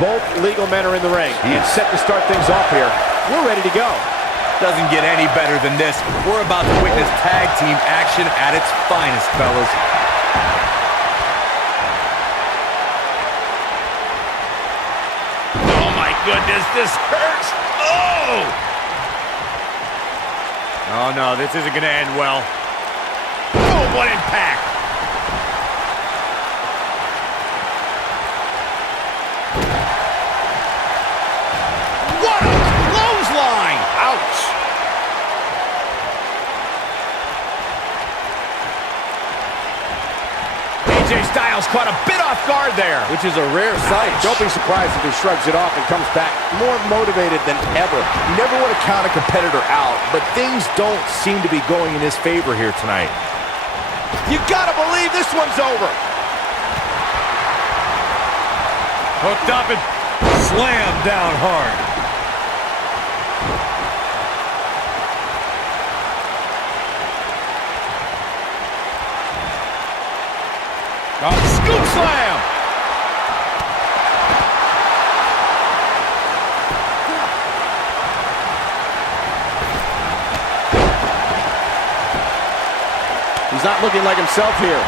Both legal men are in the ring and set to start things off here. We're ready to go. Doesn't get any better than this. We're about to witness tag team action at its finest, fellas. Oh my goodness, this hurts. Oh! Oh no, this isn't gonna end well. Oh, what impact! What a clothesline! Ouch! AJ Styles caught a bit off guard there. Which is a rare sight. Don't be surprised if he shrugs it off and comes back more motivated than ever. You never want to count a competitor out, but things don't seem to be going in his favor here tonight. You gotta believe this one's over. Hooked up and slammed down hard. Oh, scoop slam! He's not looking like himself here.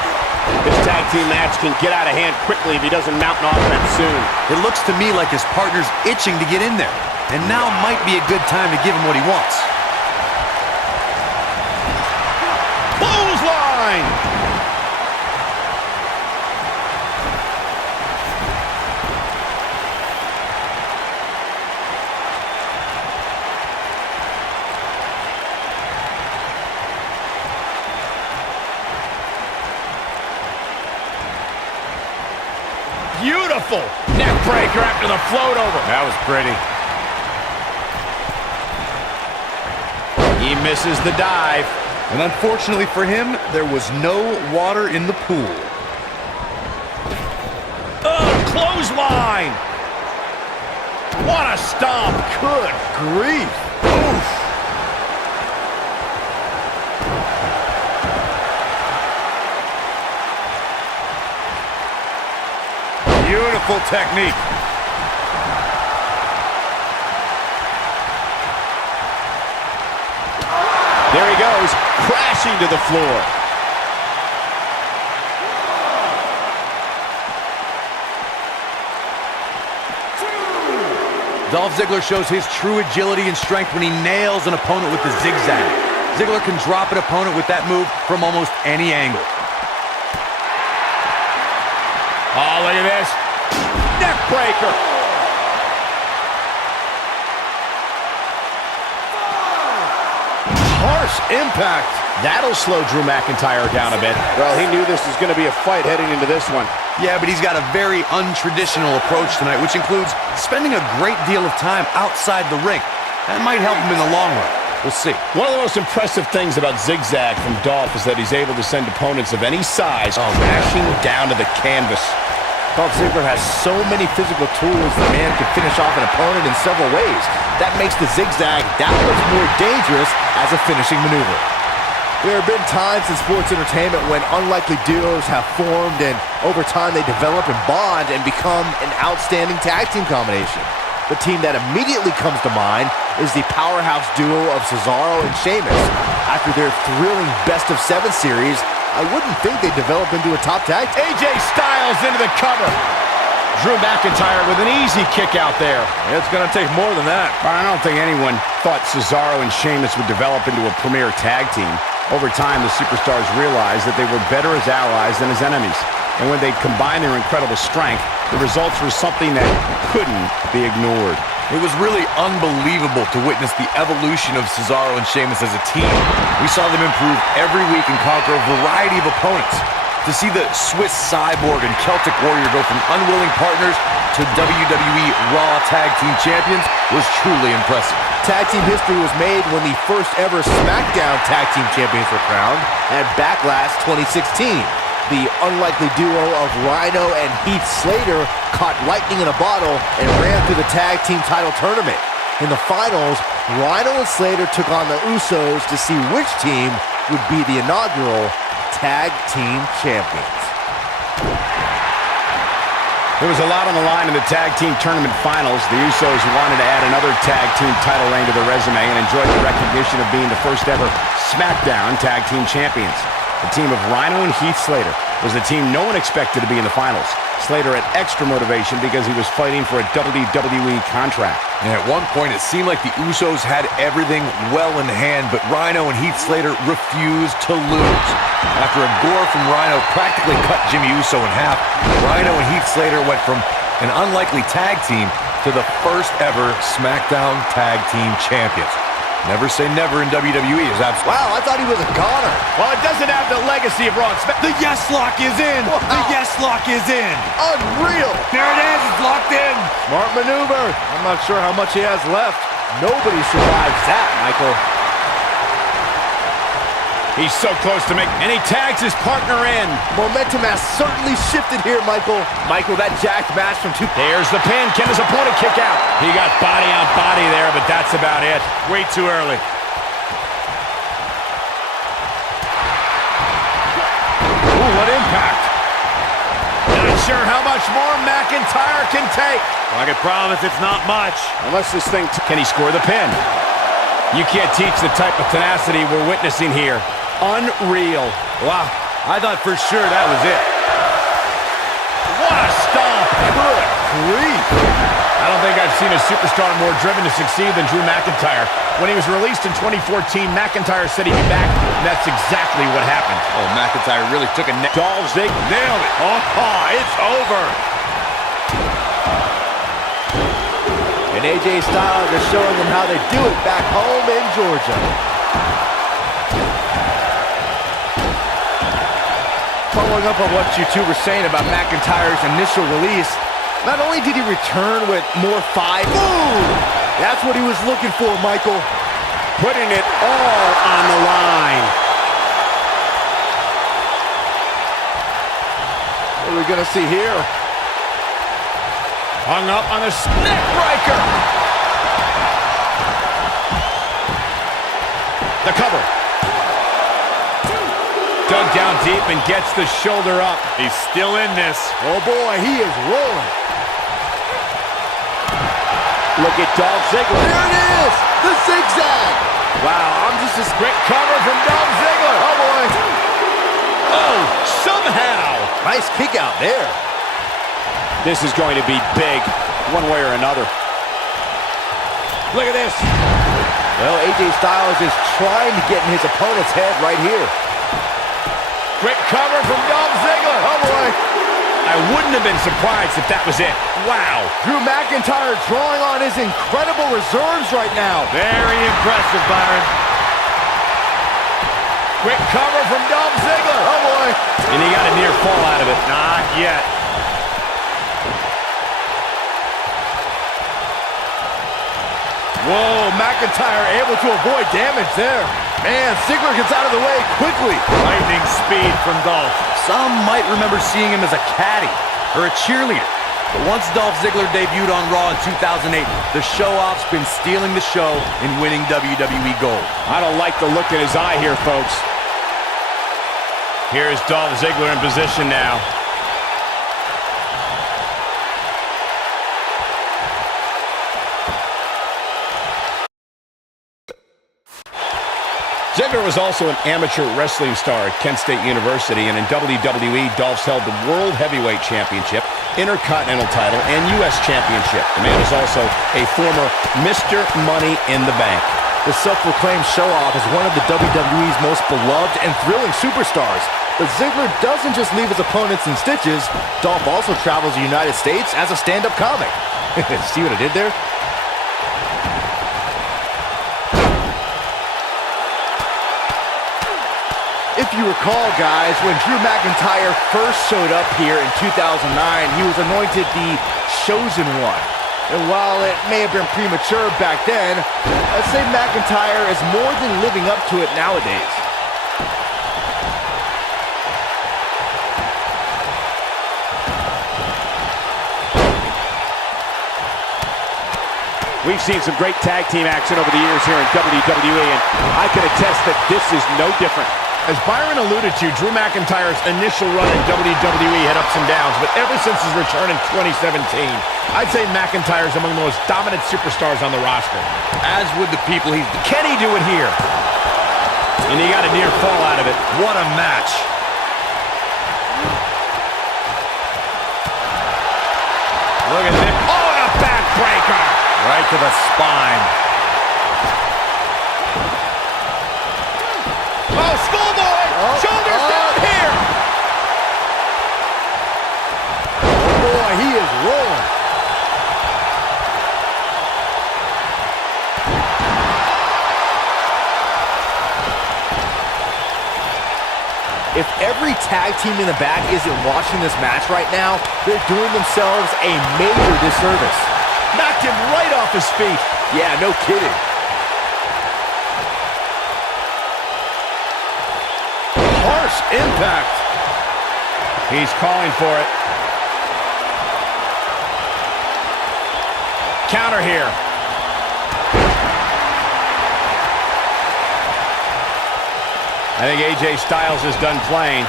This tag team match can get out of hand quickly if he doesn't mount an offense soon. It looks to me like his partner's itching to get in there. And now might be a good time to give him what he wants. Clothesline! Beautiful neck breaker after the float over. That was pretty. He misses the dive. And unfortunately for him, there was no water in the pool. Oh, clothesline! What a stomp. Good grief. Oof. Beautiful technique. There he goes, crashing to the floor. Dolph Ziggler shows his true agility and strength when he nails an opponent with the zigzag. Ziggler can drop an opponent with that move from almost any angle. Oh, look at this. Neck breaker. Harsh impact. That'll slow Drew McIntyre down a bit. Well, he knew this was going to be a fight heading into this one. Yeah, but he's got a very untraditional approach tonight, which includes spending a great deal of time outside the ring. That might help him in the long run. We'll see. One of the most impressive things about Zigzag from Dolph is that he's able to send opponents of any size crashing down to the canvas. Dolph Ziggler has so many physical tools, the man can finish off an opponent in several ways. That makes the Zigzag that much more dangerous as a finishing maneuver. There have been times in sports entertainment when unlikely duos have formed and over time they develop and bond and become an outstanding tag team combination. The team that immediately comes to mind is the powerhouse duo of Cesaro and Sheamus. After their thrilling best-of-7 series, I wouldn't think they'd develop into a top tag team. AJ Styles into the cover. Drew McIntyre with an easy kick out there. It's going to take more than that. I don't think anyone thought Cesaro and Sheamus would develop into a premier tag team. Over time, the superstars realized that they were better as allies than as enemies. And when they combined their incredible strength, the results were something that couldn't be ignored. It was really unbelievable to witness the evolution of Cesaro and Sheamus as a team. We saw them improve every week and conquer a variety of opponents. To see the Swiss Cyborg and Celtic Warrior go from unwilling partners to WWE Raw Tag Team Champions was truly impressive. Tag team history was made when the first ever SmackDown Tag Team Champions were crowned at Backlash 2016. The unlikely duo of Rhino and Heath Slater caught lightning in a bottle and ran through the tag team title tournament. In the finals, Rhino and Slater took on the Usos to see which team would be the inaugural Tag Team Champions. There was a lot on the line in the tag team tournament finals. The Usos wanted to add another tag team title reign to their resume and enjoyed the recognition of being the first ever SmackDown tag team champions. The team of Rhino and Heath Slater was the team no one expected to be in the finals. Slater had extra motivation because he was fighting for a WWE contract. And at one point, it seemed like the Usos had everything well in hand, but Rhino and Heath Slater refused to lose. After a gore from Rhino practically cut Jimmy Uso in half, Rhino and Heath Slater went from an unlikely tag team to the first ever SmackDown Tag Team Champions. Never say never in WWE. Wow, I thought he was a goner. Well, it doesn't have the legacy of Raw. The yes lock is in. Wow. The yes lock is in. Unreal. There it is. It's locked in. Smart maneuver. I'm not sure how much he has left. Nobody survives that, Michael. He's so close to and he tags his partner in. Momentum has certainly shifted here, Michael. Michael, that jacked match from two... There's the pin. Can his opponent kick out? He got body on body there, but that's about it. Way too early. Ooh, what impact. Not sure how much more McIntyre can take. I can promise it's not much. Unless this thing... Can he score the pin? You can't teach the type of tenacity we're witnessing here. Unreal. Wow. I thought for sure that was it. What a stomp. Good grief. I don't think I've seen a superstar more driven to succeed than Drew McIntyre. When he was released in 2014, McIntyre said he'd be back, and that's exactly what happened. Oh, McIntyre really took a Dolph Ziggler nailed it. Oh, it's over. And AJ Styles is showing them how they do it back home in Georgia. Following up on what you two were saying about McIntyre's initial release, not only did he return with more fight, boom! That's what he was looking for, Michael. Putting it all on the line. What are we gonna see here? Hung up on the neck breaker. The cover. Dug down deep and gets the shoulder up. He's still in this. Oh boy, he is rolling. Look at Dolph Ziggler. There it is! The zigzag! Wow, I'm just a great cover from Dolph Ziggler. Oh boy! Oh, somehow. Nice kick out there. This is going to be big, one way or another. Look at this. Well, AJ Styles is trying to get in his opponent's head right here. Quick cover from Dolph Ziggler. Oh boy! I wouldn't have been surprised if that was it. Wow. Drew McIntyre drawing on his incredible reserves right now. Very impressive, Byron. Quick cover from Dolph Ziggler. Oh boy! And he got a near fall out of it. Not yet. Whoa, McIntyre able to avoid damage there. Man, Ziggler gets out of the way quickly. Lightning speed from Dolph. Some might remember seeing him as a caddy or a cheerleader. But once Dolph Ziggler debuted on Raw in 2008, the show-off's been stealing the show and winning WWE Gold. I don't like the look in his eye here, folks. Here's Dolph Ziggler in position now. Ziggler was also an amateur wrestling star at Kent State University, and in WWE, Dolph's held the World Heavyweight Championship, Intercontinental title, and U.S. Championship. The man is also a former Mr. Money in the Bank. The self-proclaimed show-off is one of the WWE's most beloved and thrilling superstars. But Ziggler doesn't just leave his opponents in stitches. Dolph also travels the United States as a stand-up comic. See what I did there? If you recall, guys, when Drew McIntyre first showed up here in 2009, he was anointed the Chosen One. And while it may have been premature back then, I'd say McIntyre is more than living up to it nowadays. We've seen some great tag team action over the years here in WWE, and I can attest that this is no different. As Byron alluded to, Drew McIntyre's initial run in WWE had ups and downs, but ever since his return in 2017, I'd say McIntyre's among the most dominant superstars on the roster. As with the people he's... Can he do it here? And he got a near fall out of it. What a match. Look at this. Oh, and a backbreaker. Right to the spine. Oh, schoolboy! Shoulders down here! Oh, boy, he is rolling. If every tag team in the back isn't watching this match right now, they're doing themselves a major disservice. Knocked him right off his feet. Yeah, no kidding. Harsh impact. He's calling for it. Counter here. I think AJ Styles is done playing.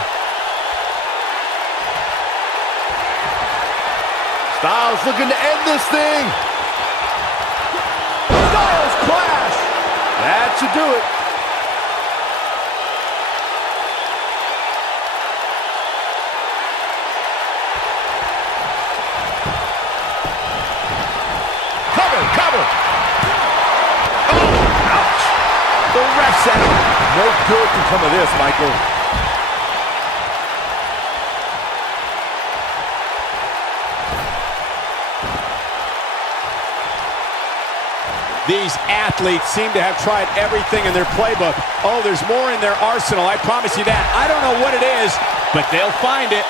Styles looking to end this thing. Styles clash. That should do it. Cover. Oh, ouch. The ref said no good can come of this, Michael. These athletes seem to have tried everything in their playbook. Oh, there's more in their arsenal, I promise you that. I don't know what it is, but they'll find it.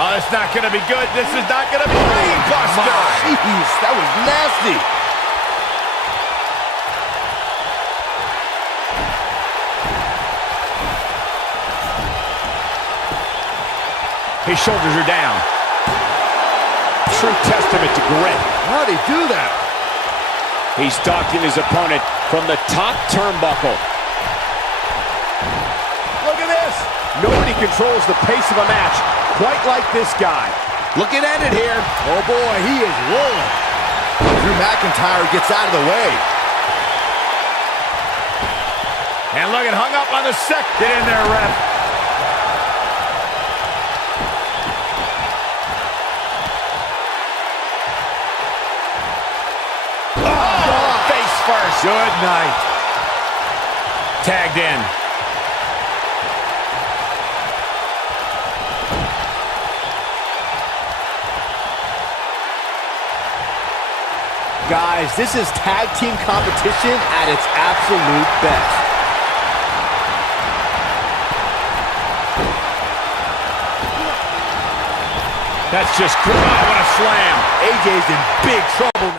Oh, it's not going to be good. This is not going to be brainbuster. Jeez, that was nasty. His shoulders are down. True testament to grit. How'd he do that? He's stalking his opponent from the top turnbuckle. Look at this. Nobody controls the pace of a match quite like this guy. Looking at it here. Oh boy, he is rolling. Drew McIntyre gets out of the way. And look at hung up on the sec. Get in there, ref. Oh, face first. Good night. Tagged in. Guys, this is tag team competition at its absolute best. That's just good. Oh, what a slam. AJ's in big trouble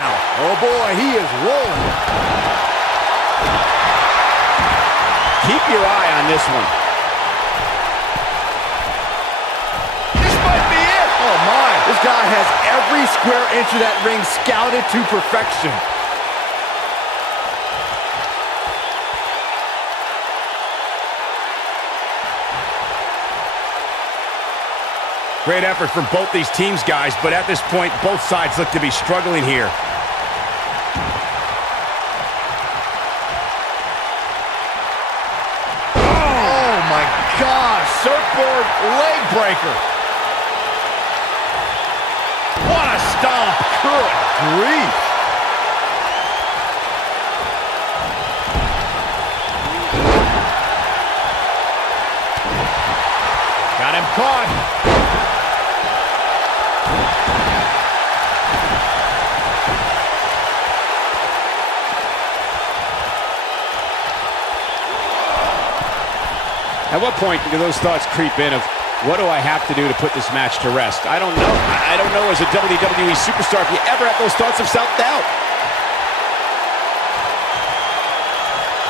now. Oh boy, he is rolling. Keep your eye on this one. This might be it. Oh my, this guy has every square inch of that ring scouted to perfection. Great effort from both these teams, guys, but at this point, both sides look to be struggling here. Oh my gosh, Surfboard leg breaker. What a stomp. good grief. Got him caught. At what point do those thoughts creep in of, what do I have to do to put this match to rest? I don't know. I don't know as a WWE superstar if you ever have those thoughts of self-doubt.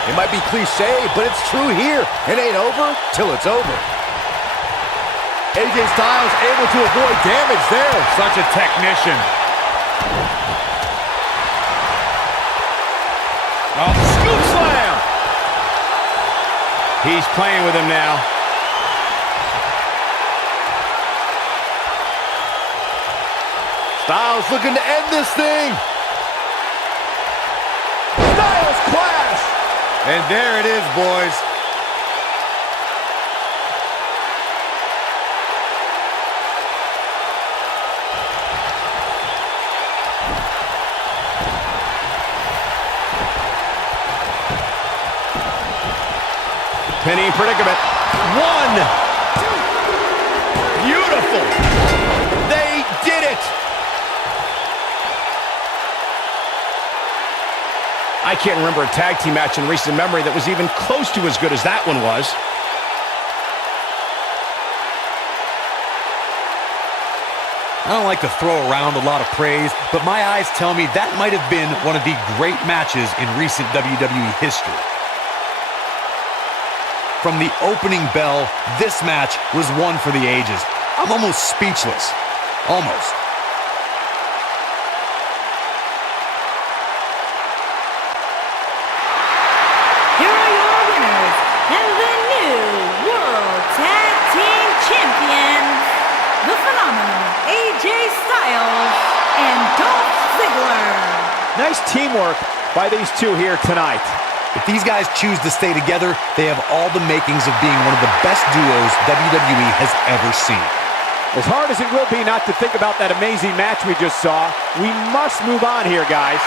It might be cliche, but it's true here. It ain't over till it's over. AJ Styles able to avoid damage there. Such a technician. Oh, scoop slam! He's playing with him now. Styles looking to end this thing. Styles clash. And there it is, boys. Penny predicament. 1, 2. Beautiful. They did it. I can't remember a tag team match in recent memory that was even close to as good as that one was. I don't like to throw around a lot of praise, but my eyes tell me that might have been one of the great matches in recent WWE history. From the opening bell, this match was one for the ages. I'm almost speechless. Almost. Here are your winners and the new World Tag Team Champions, the phenomenal AJ Styles and Dolph Ziggler. Nice teamwork by these two here tonight. If these guys choose to stay together, they have all the makings of being one of the best duos WWE has ever seen. As hard as it will be not to think about that amazing match we just saw, we must move on here, guys.